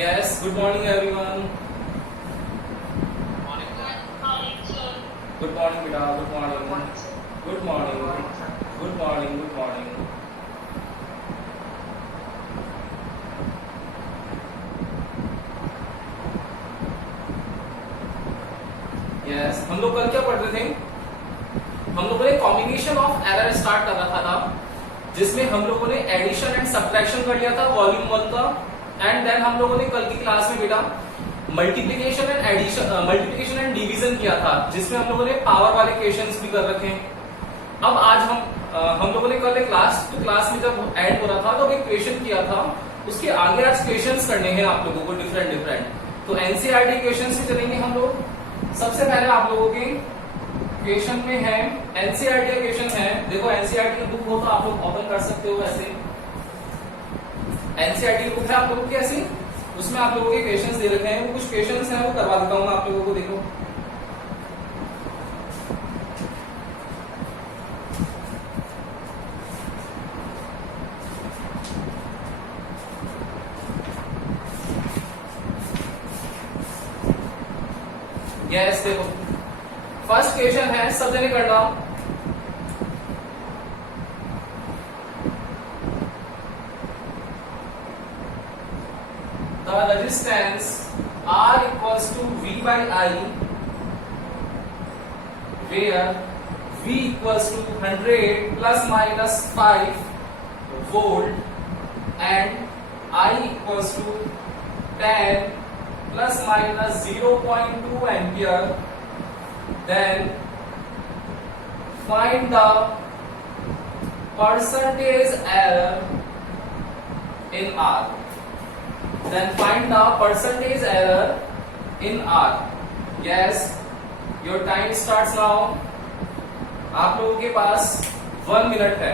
Yes, good morning everyone. Good morning beta, good morning. Good morning. Good morning, good morning. Yes, हम लोग कल क्या पढ़ रहे थे? हम लोगों ने कॉम्बिनेशन ऑफ एरर स्टार्ट कर रखा था, जिसमें हम लोगों ने एडिशन एंड सब्ट्रैक्शन कर लिया था वॉल्यूम 1 का, एंड देन हम लोगों ने कल की क्लास में बेटा multiplication and addition, multiplication and division किया था, जिसमें हम लोगों ने पावर वाले क्वेश्चंस भी कर रखे हैं। अब आज हम लोगों ने कल एक क्लास में जब ऐड हो रहा था तो एक क्वेश्चन किया था, उसके आगे आज क्वेश्चंस करने हैं आप लोगों को डिफरेंट। तो एनसीईआरटी क्वेश्चंस से चलेंगे हम लोग। सबसे पहले आप लोगों के क्वेश्चन में है एनसीईआरटी का क्वेश्चन है। देखो एनसीईआरटी की बुक हो तो आप लोग ओपन कर सकते हो। ऐसे एनसीईआरटी की बुक है आप लोगों की ऐसी, उसमें आप लोगों के क्वेश्चंस दे रखे हैं। वो कुछ क्वेश्चंस हैं वो करवा देता हूं मैं आप लोगों को। देखो यस, देखो फर्स्ट क्वेश्चन है, सब जने करना। The resistance R equals to V by I, where V equals to 100 plus minus 5 volt and I equals to 10 plus minus 0.2 ampere, then find the percentage error in R. Then find the percentage error in R. Yes, your time starts now. आप लोगों के पास 1 minute है।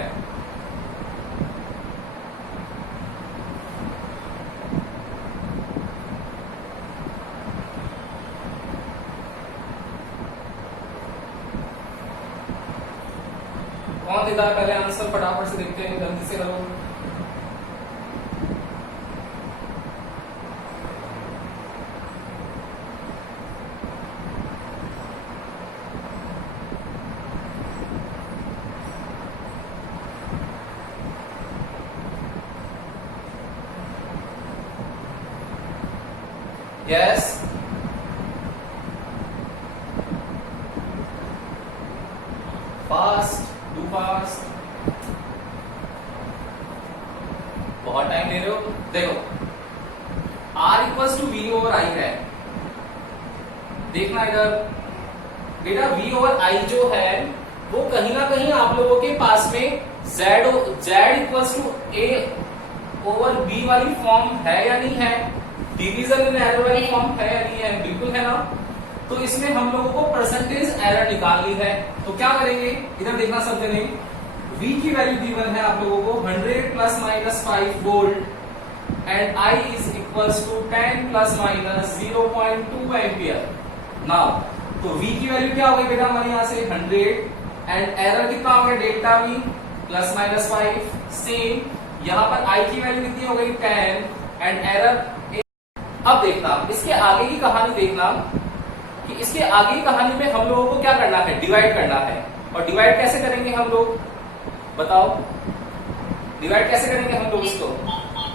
कौन देता है पहले answer? फटाफट से देखते हैं, जल्दी से करो। यस, फास्ट, टू फास्ट, बहुत टाइम ले रहे हो। देखो R equals to V over I है। देखना इधर बेटा, V ओवर I जो है वो कहीं ना कहीं आप लोगों के पास में Z equals to A over B वाली फॉर्म है या नहीं है? डिवीजन इन एरर वाली फॉर्म है या नहीं है? बिल्कुल है ना। तो इसमें हम लोगों को परसेंटेज एरर निकालनी है। तो क्या करेंगे, इधर देखना सब जने। V की वैल्यू गिवन है आप लोगों को 100 plus minus 5 volt and I is equals to 10 plus minus 0.2 ampere. Now तो V की वैल्यू क्या हो गई बेटा हमारे यहाँ से 100 एंड एरर कितना हो गया delta V plus minus 5। Same यहाँ पर I की वैल्यू कितनी हो गई 10 एंड एरर। अब देखना इसके आगे की कहानी, देखना कि इसके आगे की कहानी में हम लोगों को क्या करना है, डिवाइड करना है। और डिवाइड कैसे करेंगे हम लोग, बताओ डिवाइड कैसे करेंगे हम लोग इसको?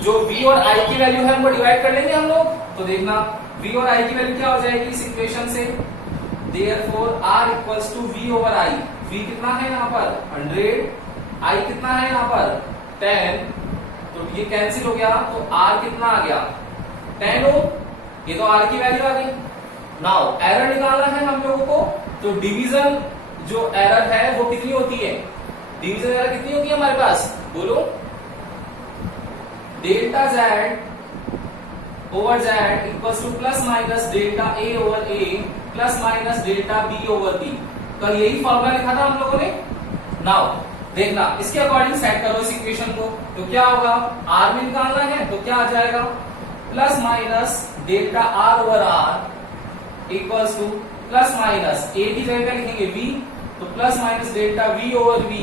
जो V और I की वैल्यू है उनको डिवाइड कर लेंगे हम लोग। तो देखना V और I की वैल्यू क्या हो जाएगी इस इक्वेशन से। Therefore R equals to V over I। V कितना है यहाँ पर 100, I कितना है यहाँ पर 10, तो ये कैंसिल हो गया। तो R कितना आ गया 10 ओम, ये तो R की वैल्यू आ गई। नाउ एरर निकालना है हम लोगों को। तो डिवीजन जो एरर है वो कितनी होती है? डिवीजन एरर कितनी होती है हमारे पास, बोलो? Delta Z over Z equals to plus minus delta A over A plus minus delta B over B। कल यही फॉर्मूला लिखा था हम लोगों ने। नाउ देखना इसके अकॉर्डिंग सेट करो इस इक्वेशन को। तो क्या होगा, R में निकालना है तो क्या आ जाएगा plus minus delta R over R equals to plus minus A की जगह क्या लिखेंगे V, तो plus minus delta V over V,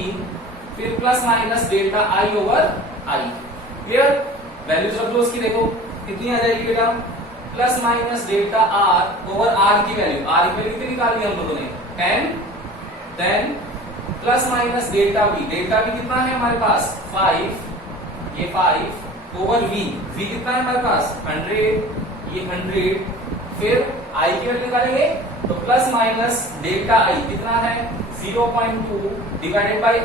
फिर plus minus delta I over I। Clear? Values रख लो उसकी। देखो कितनी आ जाएगी बेटा, plus minus delta R over R की वैल्यू, आर की वैल्यू कितनी निकाली हम लोगों ने 10, then plus minus delta V कितना है हमारे पास 5, ये 5 ओवर वी कितना है हमारे पास 100, ये 100, फिर आई की वैल्यू निकालेंगे तो प्लस माइनस डेल्टा आई कितना है 0.2 डिवाइडेड बाई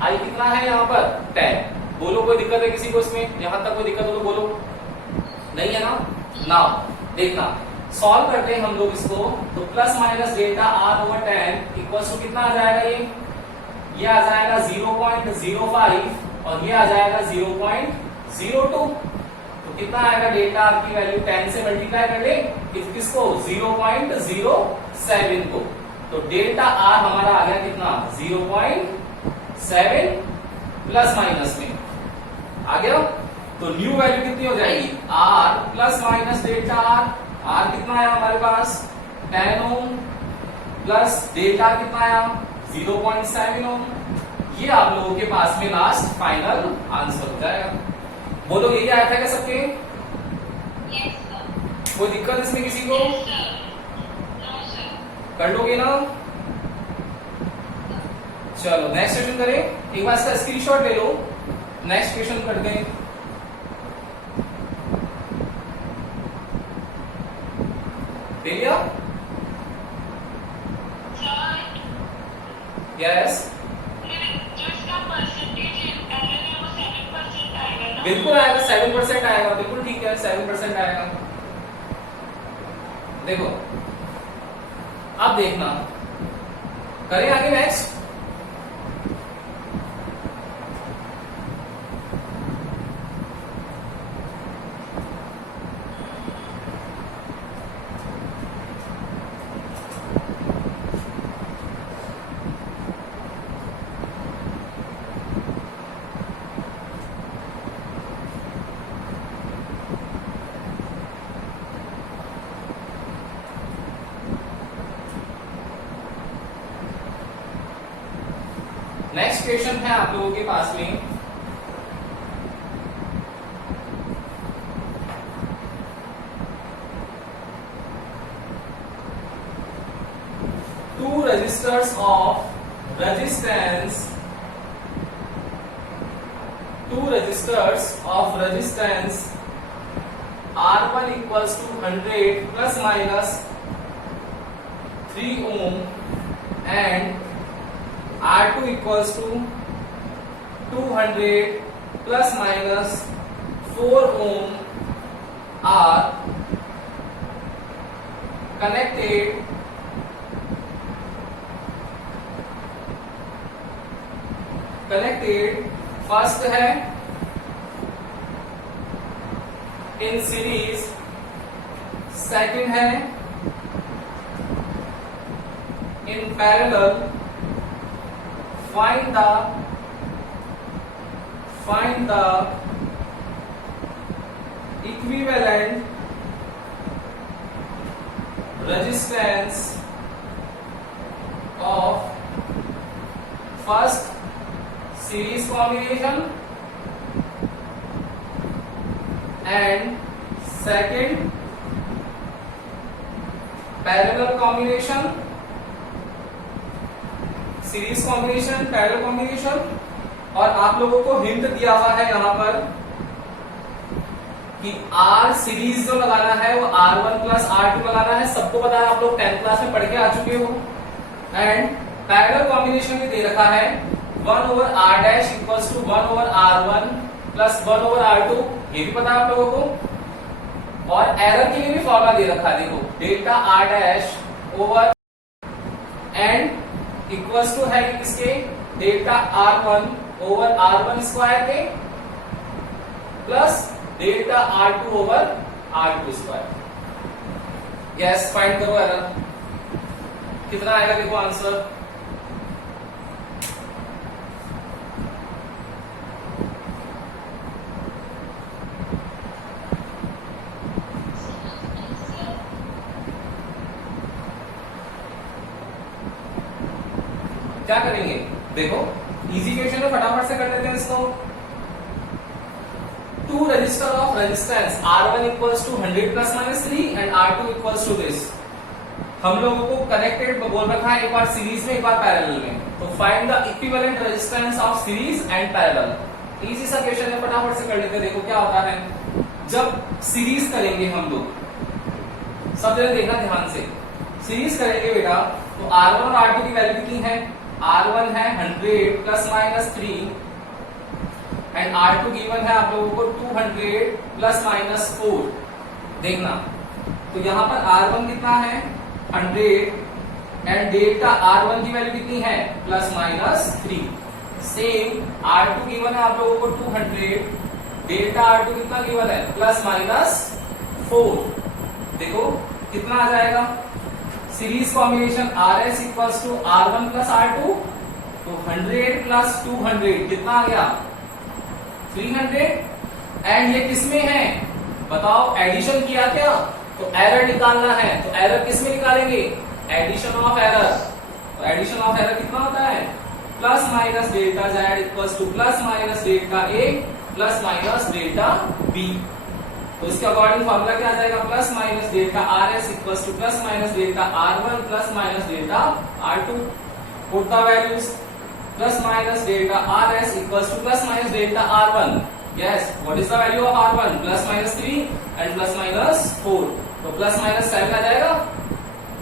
आई कितना है यहाँ पर 10। बोलो कोई दिक्कत है किसी को इसमें, यहां तक कोई दिक्कत हो तो बोलो, नहीं है ना। नाउ देखना सॉल्व करते हैं हम लोग इसको, तो plus minus delta R over 10 equals to कितना आ जाएगा, ये आ जाएगा 0.05 और ये आ जाएगा 0.02। तो कितना आएगा डेल्टा आर की वैल्यू 10 से मल्टीप्लाई कर ले किसको 0.07 को, तो डेल्टा आर हमारा आ गया कितना 0.7 प्लस माइनस में आ गया। तो न्यू वैल्यू कितनी हो जाएगी R plus minus delta R कितना आया हमारे पास 10 ओम प्लस डेल्टा कितना आया 0.7 ओम। ये आप लोगों के पास में लास्ट फाइनल आंसर हो जाएगा। बोलो यही आया था क्या सबके? Yes, sir. कोई दिक्कत इसमें किसी को? Yes, sir. No, sir. कर लोगे ना? चलो नेक्स्ट क्वेश्चन करें, एक बार इसका स्क्रीनशॉट ले लो, नेक्स्ट क्वेश्चन करते हैं। दे लिया? Sir, यस जो इसका परसेंटेज एरर है वो 7% आएगा ना? बिल्कुल आएगा, 7% आएगा, बिल्कुल ठीक है 7% आएगा। देखो अब देखना, करें आगे नेक्स्ट। नेक्स्ट क्वेश्चन है आप लोगों के पास में, two resistors of resistance R1 equals to 100 plus minus 3 ohm and R2 equals to 200 plus minus 4 ohm are connected first है इन सीरीज, सेकंड है in parallel, find the equivalent resistance of first series combination and second parallel combination, series combination parallel combination. और आप लोगों को hint दिया हुआ है यहां पर कि आर सीरीज जो लगाना है वो R1 प्लस R2 लगाना है, सबको पता है, आप लोग 10th क्लास में पढ़ के आ चुके हो। एंड पैरेलल कॉम्बिनेशन में दे रखा है 1 over R dash equals to 1 over R1 plus 1 over R2, ये भी पता है आप लोगों को। और एरर के लिए भी फॉर्मूला दे रखा है, देखो delta R dash over and equals to है किसके delta R1 over R1 square के plus delta R2 over R2 square. Yes find करो एरर कितना आएगा, देखो आंसर क्या करेंगे, देखो इजी क्वेश्चन है, फटाफट से कर लेते हैं इसको। Two resistor of resistance R1 equals to 100 plus minus 3 and R2 equals to this. हम लोगों को कनेक्टेड बोल रखा है, एक बार सीरीज में एक बार पैरेलल में। तो find the equivalent resistance of series and parallel. Easy सा क्वेश्चन है, फटाफट से कर लेते हैं। देखो क्या होता है जब सीरीज करेंगे हम लोग, सब जगह देखना ध्यान से। सीरीज करेंगे बेटा तो R1 और R2 की वैल्यू कितनी है? R1 है 100 plus minus 3 and R2 given है आप लोगों को 200 प्लस माइनस 4। देखना तो यहां पर R1 कितना है 100 एंड डेल्टा R1 की वैल्यू कितनी है? Plus minus 3। Same R2 given है आप लोगों को 200, डेल्टा R2 कितना गिवन है? Plus minus 4। देखो कितना आ जाएगा? Series combination RS equals to R1 plus R2, तो 100 प्लस 200 कितना आ गया? 300। एंड ये किसमें है बताओ? एडिशन किया क्या? तो एरर निकालना है, तो एरर किसमें निकालेंगे? Addition of error. तो एडिशन ऑफ एरर कितना होता है? Plus minus delta Z equals to plus minus delta A plus minus delta B। तो इसके अकॉर्डिंग फॉर्मूला क्या आ जाएगा? Plus minus delta RS equals to plus minus delta R1 plus minus delta R2। Put the values. Plus minus delta RS equals to plus minus delta R1। Yes, what is the value of R1? Plus minus 3 and plus minus 4, तो plus minus 7 आ जाएगा।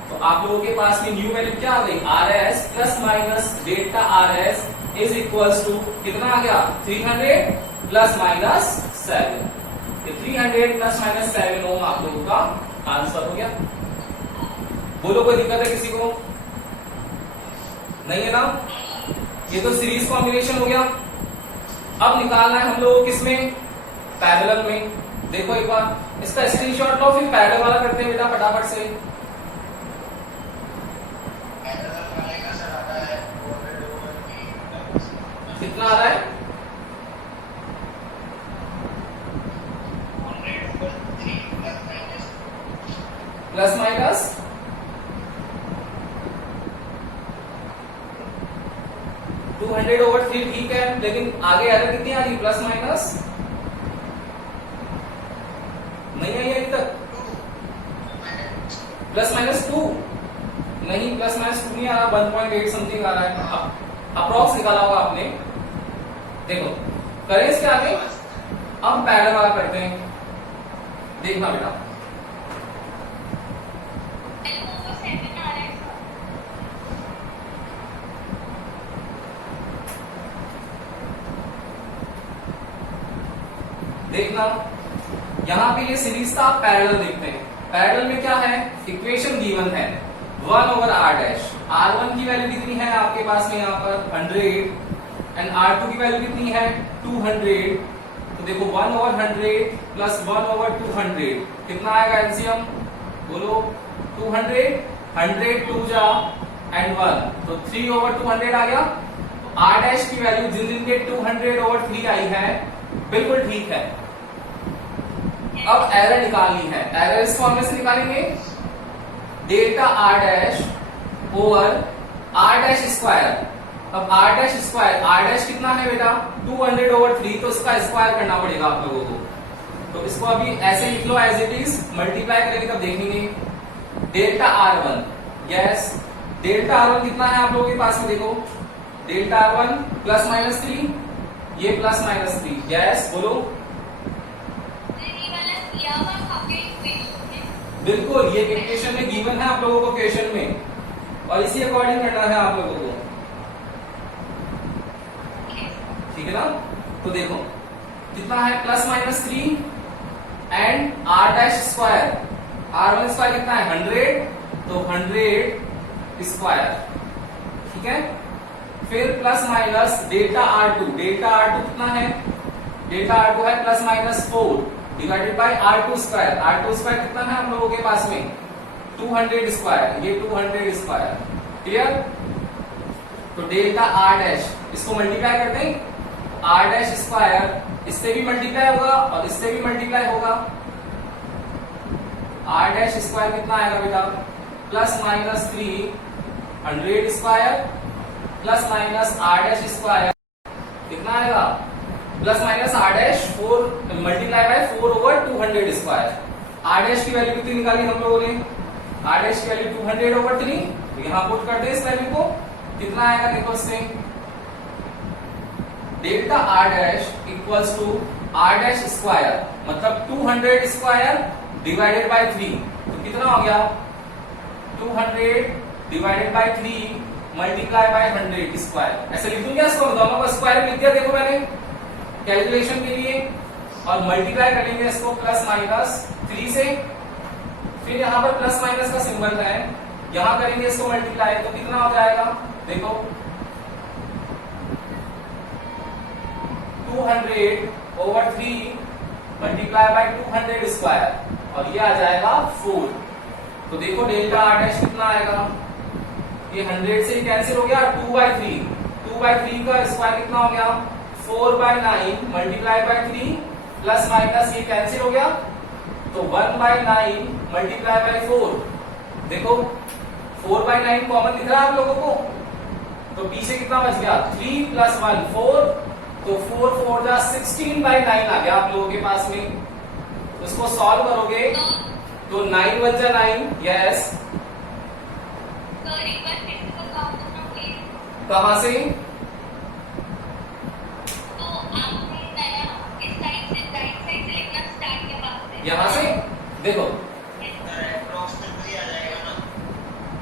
तो आप लोगों के पास में new value क्या आ गई? RS plus minus delta RS is equals to कितना आ गया? 300 plus minus 7। 300 plus minus 7 ohm आप लोगों का आंसर हो गया। बोलो कोई दिक्कत है किसी को? नहीं है ना? ये तो सीरीज कॉम्बिनेशन हो गया। अब निकालना है हम लोगों को किसमें? पैरेलल में। देखो एक बार इसका स्क्रीनशॉट लो, फिर पैरेलल वाला करते हैं बेटा फटाफट से। कितना आ रहा है? 100 प्लस माइनस 200 ओवर 3 ठीक है, लेकिन आगे एरर कितनी आ रही? प्लस माइनस नहीं आई अभी तक। प्लस माइनस 2 नहीं, प्लस माइनस 2 नहीं आ रहा, 1.8 समथिंग आ रहा है। अप्रॉक्स निकाला होगा आपने। देखो करें इसके आगे। अब पैरेलल वाला करते हैं। देखना बेटा देखना यहां पे ये सीरीज का पैरेलल देखते हैं। पैरेलल में क्या है? इक्वेशन गिवन है 1 ओवर R डैश। R1 की वैल्यू कितनी है आपके पास में? यहाँ पर 100 एंड R2 की वैल्यू कितनी है? 200। तो देखो 1 ओवर 100 प्लस 1 ओवर 200 कितना आएगा एलसीएम? बोलो 200। 100 2 जा एंड 1, तो 3 ओवर 200 आ गया। तो R डैश की वैल्यू जिन जिन के 200 ओवर 3 आई है बिल्कुल ठीक है। अब एरर निकालनी है। एरर इस फॉर्म में से निकालेंगे, delta R dash over R dash square. अब R dash square, R dash कितना है बेटा? 200 ओवर 3, तो इसका स्क्वायर करना पड़ेगा आप लोगों को। तो इसको अभी ऐसे लिख लो एज इट इज, मल्टीप्लाई करेंगे तब देखेंगे। Delta R1, yes delta R1 कितना है आप लोगों के पास में? देखो डेल्टा R1 प्लस माइनस 3, ये प्लस माइनस 3, यस बोलो। बिल्कुल ये इक्वेशन में गिवन है आप लोगों को क्वेश्चन में, और इसी अकॉर्डिंग करना है आप लोगों को, ठीक है ना? तो देखो कितना है? Plus minus 3 and R dash square. R1 square कितना है? 100, तो 100 स्क्वायर, ठीक है। फिर plus minus delta R2। Delta R2 कितना है? डेल्टा R2 है plus minus 4 divided by R2 square. R2 square कितना है हम लोगों के पास में? 200 स्क्वायर, ये 200 स्क्वायर, क्लियर? तो डेल्टा R डैश, इसको मल्टीप्लाई कर दें, R डैश स्क्वायर इससे भी मल्टीप्लाई होगा और इससे भी मल्टीप्लाई होगा। R डैश स्क्वायर कितना आएगा बेटा? Plus minus 300 square plus minus R dash square कितना आएगा? Plus minus R dash 4 multiply by 4 over 200 square. R dash की वैल्यू कितनी निकाली हम लोगों ने? आर डैश की वैल्यू 200 ओवर 3। तो यहां पुट कर दे इस वैल्यू को, कितना आएगा देखो इससे, delta R dash equals to R dash square मतलब 200 स्क्वायर डिवाइडेड बाय 3। तो कितना हो गया? 200 divided by 3 multiply by 100 square. ऐसे लिख दूं क्या इसको? दोनों का स्क्वायर लिख दिया देखो मैंने कैलकुलेशन के लिए, और मल्टीप्लाई करेंगे इसको प्लस माइनस 3 से। फिर यहाँ पर प्लस माइनस का सिंबल है, यहां करेंगे इसको मल्टीप्लाई, तो कितना हो जाएगा देखो 200 ओवर 3 मल्टीप्लाई बाय 200 स्क्वायर, और ये आ जाएगा 4। तो देखो डेल्टा आर डैश कितना आएगा, ये 100 से कैंसिल हो गया, 2/3 2/3 का स्क्वायर कितना हो गया 4/9 मल्टीप्लाई बाय 3 प्लस माइनस ये कैंसिल हो गया, तो 1/9 मल्टीप्लाई बाय 4। देखो 4/9 कॉमन दिख रहा है आप लोगों को, तो पीछे कितना बच गया 3 + 1 4, तो 4 4 जा 16/9 आ गया आप लोगों के पास में। उसको सॉल्व करोगे तो 9 1 जा 9, यस कहां से? यहां से देखो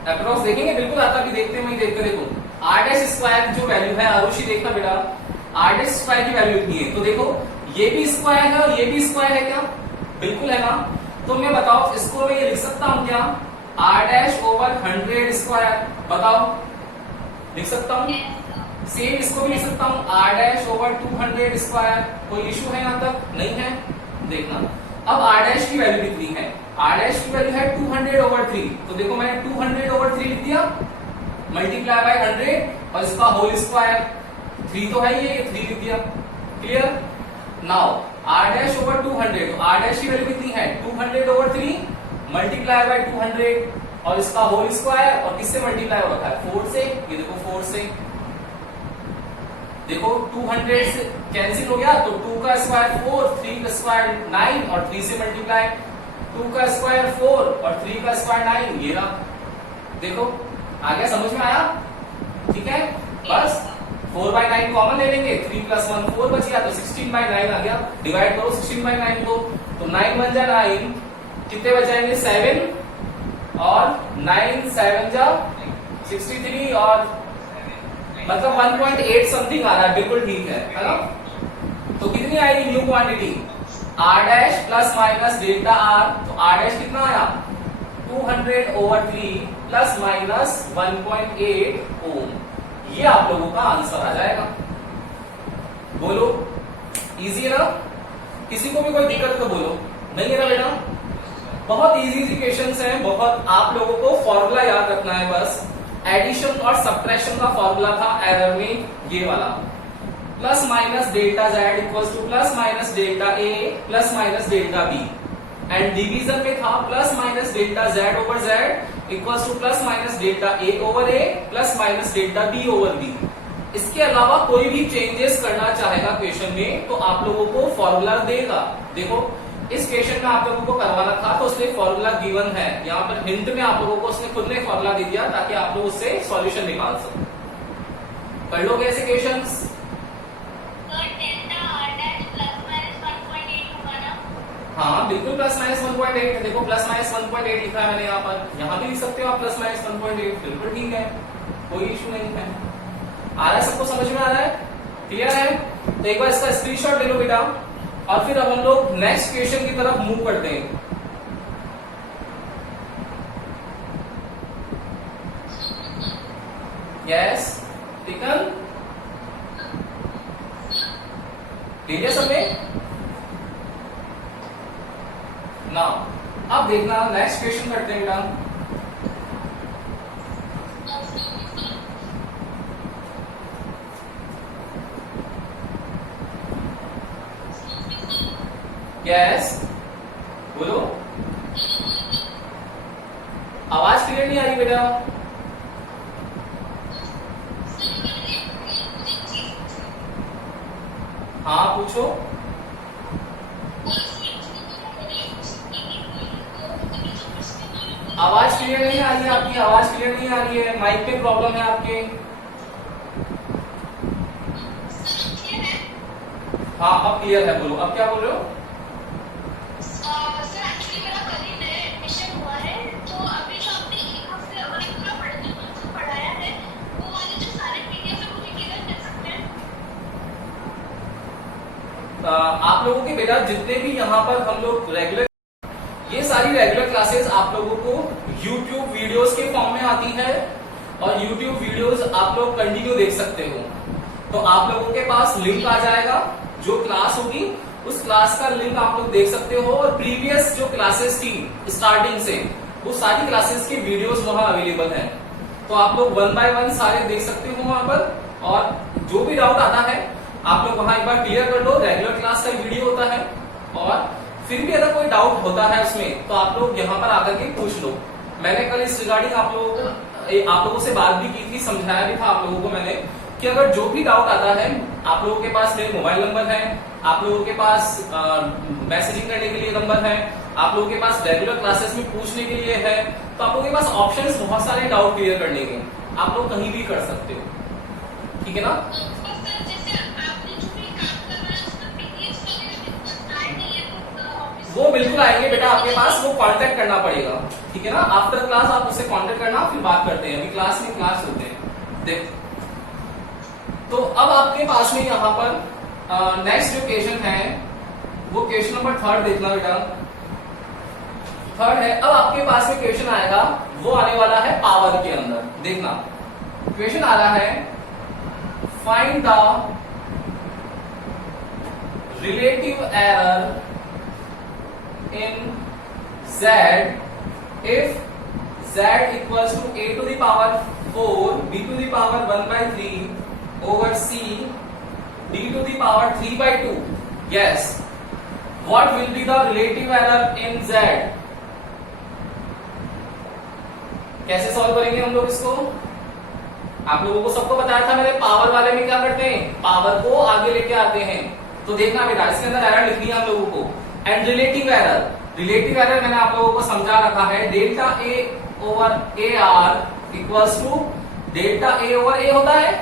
अप्रोक्स देखेंगे, बिल्कुल आता भी देखते हैं, वही देखते देखो आर डैश स्क्वायर जो वैल्यू है, आरुषि देखना बेटा, आर डैश स्क्वायर की वैल्यू इतनी है, तो देखो ये भी स्क्वायर है और ये भी स्क्वायर है क्या? बिल्कुल है ना। तो मैं बताओ इसको मैं ये लिख सकता हूं क्या, आर डैश ओवर 100 स्क्वायर, बताओ लिख सकता हूं? सेम इसको भी लिख सकता हूं आर डैश ओवर 200 स्क्वायर। कोई इश्यू है यहां तक? नहीं है। देखना अब आर डैश की वैल्यू कितनी है, आर डैश की वैल्यू है 200 ओवर 3, तो देखो मैंने 200 ओवर 3 लिख दिया मल्टीप्लाई बाय 100 और इसका होल स्क्वायर, 3 तो है ये 3 लिख दिया। Clear? Now R dash over 200, तो आर डैश की वैल्यू कितनी है 200 ओवर 3 मल्टीप्लाई बाय 200 और इसका होल स्क्वायर, और किससे मल्टीप्लाई हो रखा है 4 से, ये देखो 4 से। देखो 200 से कैंसिल हो गया, तो 2 का स्क्वायर 4, 3 का स्क्वायर 9 और 3 से मल्टीप्लाई, 2 का स्क्वायर 4 और 3 का स्क्वायर 9, ये रहा। देखो आ गया, समझ में आया? ठीक है, बस 4/9 कॉमन ले लेंगे, 3 + 1 4 बच गया, तो 16/9 आ गया। डिवाइड करो 16/9 को, तो 9 1 जा 9, कितने बच जाएंगे 7, और 9 7 जा 63, और मतलब 1.8 समथिंग आ रहा है, बिल्कुल ठीक है ना। तो कितनी आएगी new quantity, R dash plus minus delta R, तो आर डैश कितना आया 200 ओवर 3 प्लस माइनस 1.8 ओम। ये आप लोगों का आंसर आ जाएगा। बोलो इजी है ना? किसी को भी कोई दिक्कत तो बोलो, नहीं है ना बेटा? बहुत इजी क्वेश्चंस हैं, बहुत आप लोगों को फॉर्मूला याद रखना है बस। एडिशन और सब्ट्रैक्शन का फॉर्मूला था एरर में ये वाला, plus minus delta Z equals to plus minus delta A plus minus delta B, and division में था plus minus delta Z over Z equals to plus minus delta A over A plus minus delta B over B. इसके अलावा कोई भी changes करना चाहेगा question में तो आप लोगों को फॉर्मूला देगा। देखो इस क्वेश्चन में आप लोगों को करवाना था तो उसने फॉर्मूला गिवन है, यहाँ पर हिंट में आप लोगों को उसने खुद ने फॉर्मूला दे दिया ताकि आप लोग उससे सॉल्यूशन निकाल सको। कर लोगे ऐसे क्वेश्चंस? हाँ बिल्कुल प्लस माइनस 1.8, देखो प्लस माइनस 1.8 लिखा है मैंने यहाँ पर, यहाँ भी लिख सकते हो आप प्लस माइनस 1.8, बिल्कुल ठीक है, कोई इशू नहीं है। आ रहा है सबको, समझ में आ रहा है? क्लियर है? तो एक बार इसका स्क्रीनशॉट ले लो बेटा, और फिर अब हम लोग नेक्स्ट क्वेश्चन की तरफ मूव करते हैं। यस टिकन ठीक है सबने? ना अब देखना नेक्स्ट क्वेश्चन करते हैं बेटा। यस बोलो, आवाज क्लियर नहीं आ रही बेटा। हाँ आप पूछो। आवाज क्लियर नहीं आ रही है आपकी, आवाज क्लियर नहीं आ रही है, माइक पे प्रॉब्लम है आपके। हाँ अब क्लियर है, बोलो अब क्या बोल रहे हो। सर एक्चुअली मेरा कल ही नया एडमिशन हुआ है, तो अभी जो आपने एक हफ्ते और पूरा पढ़ाया है, वो वाले जो सारे पीडीएफ है मुझे किधर मिल सकते हैं? आप लोगों के बेटा जितने भी यहाँ पर हम लोग रेगुलर, ये सारी रेगुलर क्लासेस आप लोगों को YouTube वीडियोस के फॉर्म में आती है और YouTube वीडियोस आप लोग कंटिन्यू देख सकते हो। तो आप लोगों के पास लिंक आ जाएगा, जो क्लास होगी उस क्लास का लिंक आप लोग देख सकते हो, और प्रीवियस जो क्लासेस थी स्टार्टिंग से वो सारी क्लासेस की वीडियोस वहां अवेलेबल हैं। तो आप लोग 1 बाय 1 सारे देख सकते हो वहां पर, और जो भी डाउट आता है आप लोग वहां एक बार क्लियर कर लो। रेगुलर क्लास का वीडियो होता है, और फिर भी अगर कोई डाउट होता है उसमें तो आप लोग यहाँ पर आकर के पूछ लो। मैंने कल इस रिगार्डिंग आप लोगों से बात भी की थी, समझाया भी था आप लोगों को मैंने कि अगर जो भी डाउट आता है आप लोगों के पास मेरे मोबाइल नंबर है, आप लोगों के पास मैसेजिंग करने के लिए नंबर है, आप लोगों के पास रेगुलर क्लासेस में पूछने के लिए है, तो आप लोगों के पास ऑप्शंस बहुत सारे डाउट क्लियर करने के, आप लोग कहीं भी कर सकते हो, ठीक है ना। वो बिल्कुल आएंगे बेटा आपके पास, वो कांटेक्ट करना पड़ेगा, ठीक है ना। आफ्टर क्लास आप उससे कांटेक्ट करना, फिर बात करते हैं। अभी क्लास में क्लास होते हैं देख। तो अब आपके पास में यहाँ पर नेक्स्ट जो क्वेश्चन है वो क्वेश्चन नंबर 3 देखना बेटा। 3 है, अब आपके पास में क्वेश्चन आएगा, वो आने वाला है पावर के अंदर। देखना क्वेश्चन आ रहा है, find the relative error in z if z equals to a to the power 4 b to the power 1 by 3 over c d to the power 3 by 2. Yes, what will be the relative error in z? कैसे solve करेंगे हम लोग इसको? आप लोगों को सबको बताया था मैंने, पावर वाले में क्या करते हैं, पावर को आगे लेके आते हैं। तो देखना बेटा, इसके अंदर एरर लिखनी है हम लोगों को। एंड रिलेटिव एरर मैंने आप लोगों को समझा रखा है, delta A over A R equals to delta A over A होता है,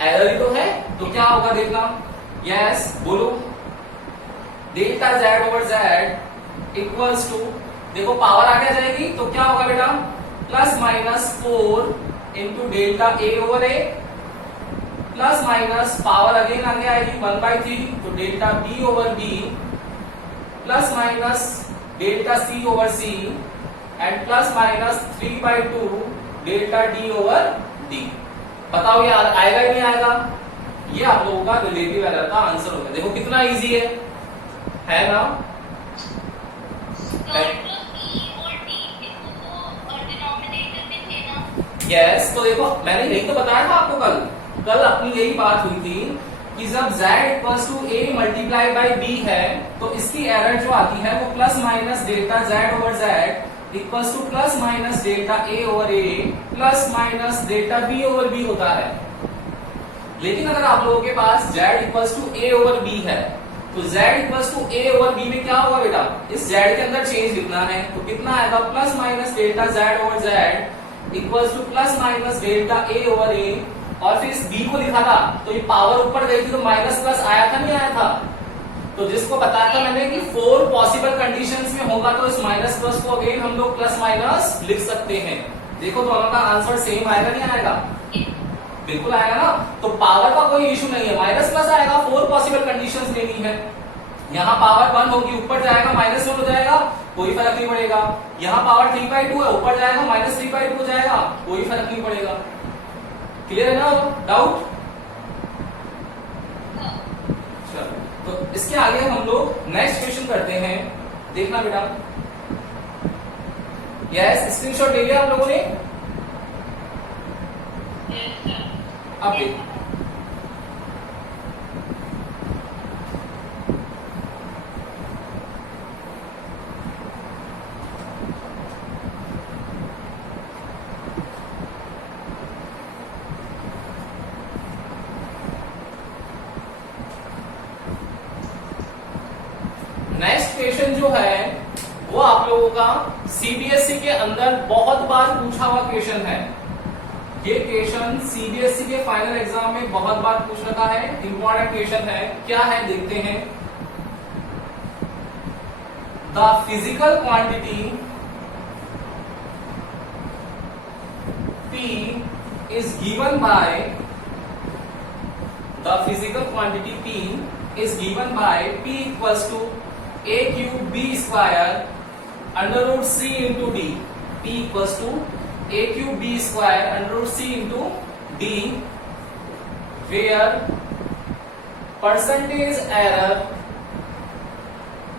एरर ही तो है, तो क्या होगा देखना। यस बोलो, delta Z over Z equals to, देखो पावर आगे आ जाएगी तो क्या होगा बेटा, plus minus 4 into delta A over A, plus minus power again आगे आएगी 1 by 3, तो delta B over B, plus minus delta C over C, and plus minus 3 by 2 delta D over D. बताओ ये आएगा ही नहीं आएगा? ये आप लोगों का रिलेटिव एरर का आंसर होगा। देखो कितना इजी है ना। यस, तो देखो मैंने यही तो बताया था आपको कल अपनी यही बात हुई थी कि जब z equals to a multiply by b है तो इसकी एरर जो आती है वो plus minus delta z over z equals to plus minus delta a over a plus minus delta b over b होता है। लेकिन अगर आप लोगों के पास z equals to a over b है तो z equals to a over b में क्या होगा बेटा, इस z के अंदर चेंज लिखना है, तो कितना आएगा, plus minus delta z over z equals to plus minus delta a over a, और फिर इस b को लिखा था तो ये पावर ऊपर गई थी तो माइनस प्लस आया था नहीं आया था। तो जिसको बताया था मैंने कि 4 पॉसिबल कंडीशंस में होगा तो इस माइनस प्लस को अगेन हम लोग प्लस माइनस लिख सकते हैं। देखो दोनों का आंसर सेम आएगा नहीं आएगा, बिल्कुल आएगा ना। तो पावर का कोई इशू नहीं है, माइनस प्लस आएगा, 4 पॉसिबल कंडीशंस लेनी है। यहाँ पावर 1 होगी, ऊपर जाएगा माइनस 1 हो जाएगा, कोई फर्क नहीं पड़ेगा। यहाँ पावर 3 by 2 है, ऊपर जाएगा माइनस 3 by 2 हो जाएगा, कोई फर्क नहीं पड़ेगा। क्लियर है ना डाउट? चलो तो इसके आगे हम लोग नेक्स्ट क्वेश्चन करते हैं। देखना बेटा, यस स्क्रीनशॉट ले लिया आप लोगों ने? अब देखो नेक्स्ट क्वेश्चन जो है वो आप लोगों का सीबीएसई के अंदर बहुत बार पूछा हुआ क्वेश्चन है। ये क्वेश्चन सीबीएसई के फाइनल एग्जाम में बहुत बार पूछ रखा है, इंपॉर्टेंट क्वेश्चन है। क्या है देखते हैं। The physical quantity P is given by the physical quantity P is given by P equals to a cube b square under root c into d. P equals to a cube b square under root c into d, where percentage error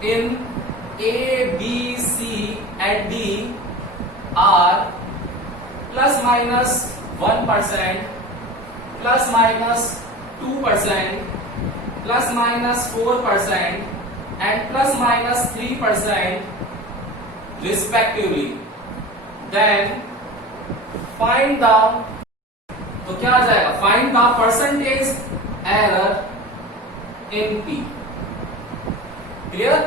in a, b, c and d are plus minus 1%, plus minus 2%, plus minus 4% and plus minus 3% respectively. Then find the, तो क्या आ जाएगा, find the percentage error in P. Clear?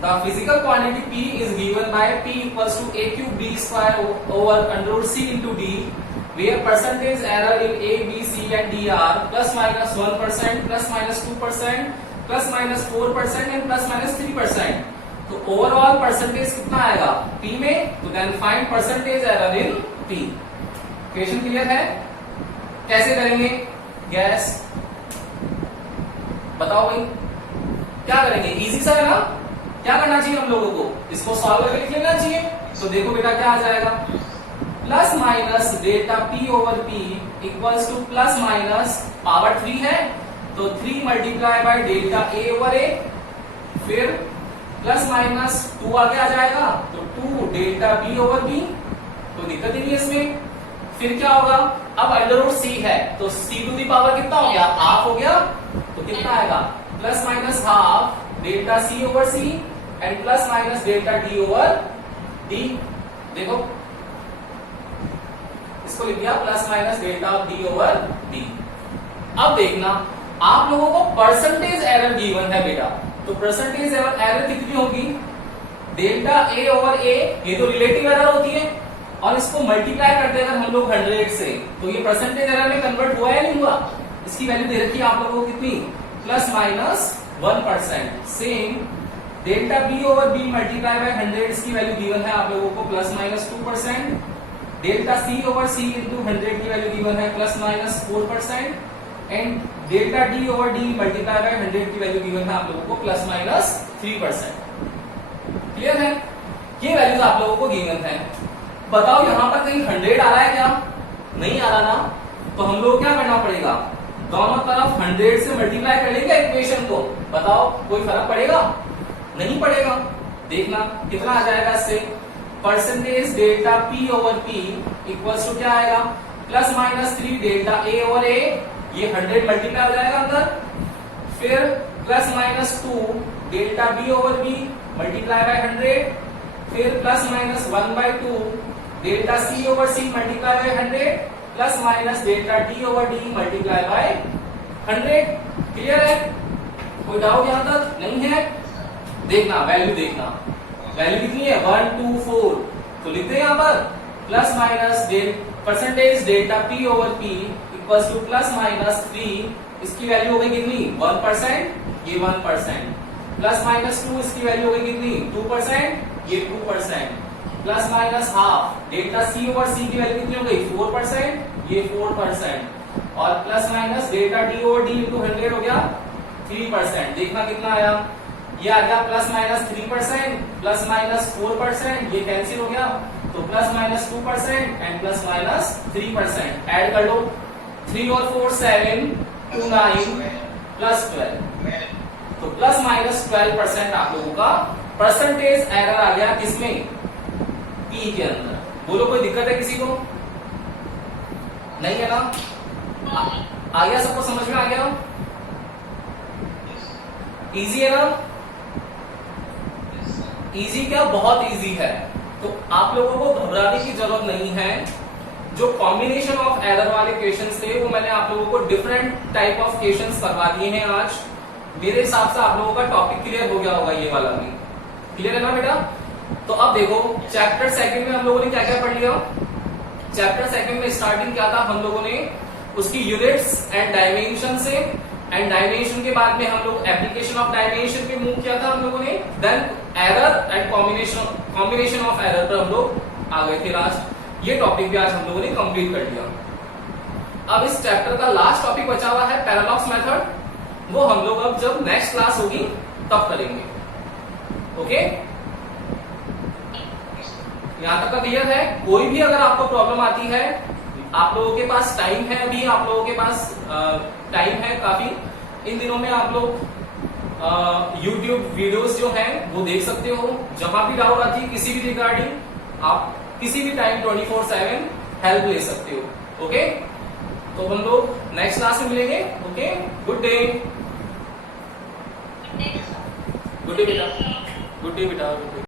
The physical quantity P is given by P equals to a cube b square over under root c into d, where percentage error in a, b, c and d are plus minus 1%, plus minus 2%, plus minus 4% and plus minus 3%. तो overall percentage कितना आएगा P में? तो then find percentage error in P. Question clear है? कैसे करेंगे? Gas बताओ भाई, क्या करेंगे? इजी सा है ना? क्या करना चाहिए हम लोगों को? इसको सॉल्व करके लिख लेना चाहिए। तो देखो बेटा क्या आ जाएगा, plus minus delta P over P equals to plus minus power 3 है तो 3 multiply by delta A over A, फिर प्लस माइनस 2 आगे आ जाएगा तो 2 डेल्टा B ओवर B, कोई दिक्कत ही नहीं है इसमें। फिर क्या होगा, अब अंडर रूट C है तो C टू दी पावर कितना हो गया, हाफ हो गया, तो कितना आएगा plus minus half delta C over C and plus minus delta D over D। देखो इसको लिख दिया plus minus delta D over D। अब देखना आप लोगों को परसेंटेज एरर गिवन है बेटा, तो परसेंटेज एरर कितनी होगी, डेल्टा A ओवर A, ये तो रिलेटिव एरर होती है और इसको मल्टीप्लाई करते हैं अगर हम लोग 100 से तो ये परसेंटेज एरर में कन्वर्ट हुआ या नहीं हुआ। इसकी वैल्यू दे रखी है आप लोगों को कितनी, plus minus 1%। Same delta B over B multiply by 100, इसकी वैल्यू गिवन है आप लोगों को plus minus 2%। Delta C over C into 100 की वैल्यू गिवन है plus minus 4% and delta D over D multiply by 100 की वैल्यू गिवन है आप लोगों को प्लस माइनस 3%। क्लियर है? ये वैल्यूज आप लोगों को गिवन है। बताओ यहां पर कहीं 100 आ रहा है क्या? नहीं आ रहा ना, तो हम लोग क्या करना पड़ेगा, दोनों तरफ 100 से मल्टीप्लाई कर लेंगे इक्वेशन को। बताओ कोई फर्क पड़ेगा? नहीं पड़ेगा। देखना कितना आ जाएगा इससे, percentage delta P over P equals to क्या आएगा, plus minus 3 delta A over A, ये 100 मल्टीप्लाई हो जाएगा अंदर, फिर plus minus 2 delta B over B multiply by 100, फिर plus minus 1/2 delta C over C multiply by 100 plus minus delta D over D multiply by 100। Clear है? कोई doubt यहां तक नहीं है? देखना वैल्यू, देखना वैल्यू कितनी है 1 2 4, तो लिखते हैं यहां पर plus minus percentage delta P over P equals to plus minus 3, इसकी वैल्यू हो गई कितनी 1%, ये 1%, प्लस माइनस 2 इसकी वैल्यू हो गई कितनी 2%, ये 2%, plus minus half delta C over C की वैल्यू कितनी हो गई 4%, ये 4%, और plus minus delta D over D into 100 हो गया 3%। देखना कितना आया, ये आ गया प्लस माइनस 3% प्लस माइनस 4%, ये कैंसिल हो गया तो plus minus 2% and plus minus 3%। Add कर लो 3 और 4 7 2 9 प्लस 12, तो प्लस माइनस 12% आप लोगों का परसेंटेज एरर आ गया किसमें, P के अंदर। बोलो कोई दिक्कत है किसी को? नहीं है ना? आ गया सबको समझ में आ गया? इजी है ना? इजी क्या, बहुत इजी है। तो आप लोगों को घबराने की जरूरत नहीं है। जो कॉम्बिनेशन ऑफ एरर वाले क्वेश्चंस थे वो मैंने आप लोगों को डिफरेंट टाइप ऑफ क्वेश्चंस करवा दिए हैं आज। मेरे हिसाब से आप लोगों का टॉपिक क्लियर हो गया होगा, ये वाला भी क्लियर है ना बेटा। तो अब देखो चैप्टर सेकंड में हम लोगों ने क्या क्या पढ़ लिया। चैप्टर सेकंड में स्टार्टिंग क्या था, हम लोगों ने उसकी यूनिट्स एंड डायमेंशन से, एंड डायमेंशन के बाद में हम लोग एप्लीकेशन ऑफ डायमेंशन पे मूव किया था हम लोगों ने। Then error and combination of error पर हम लोग आ गए थे लास्ट। ये टॉपिक भी आज हम लोगों ने कंप्लीट कर लिया। अब इस चैप्टर का लास्ट टॉपिक बचा हुआ है पैराडॉक्स मेथड, वो हम लोग अब जब नेक्स्ट क्लास होगी तब करेंगे। ओके, यहां तक का क्लियर है। कोई भी अगर आपको प्रॉब्लम आती है, आप लोगों के पास टाइम है, अभी आप लोगों के पास टाइम है काफी, इन दिनों में आप लोग YouTube वीडियोस जो हैं वो देख सकते हो। जहां भी डाउट आती है किसी भी रिगार्डिंग, आप किसी भी टाइम 24/7 हेल्प ले सकते हो। ओके, तो हम लोग नेक्स्ट क्लास में मिलेंगे। Okay, good day. Good day बेटा, गुड डे बेटा, गुड डे।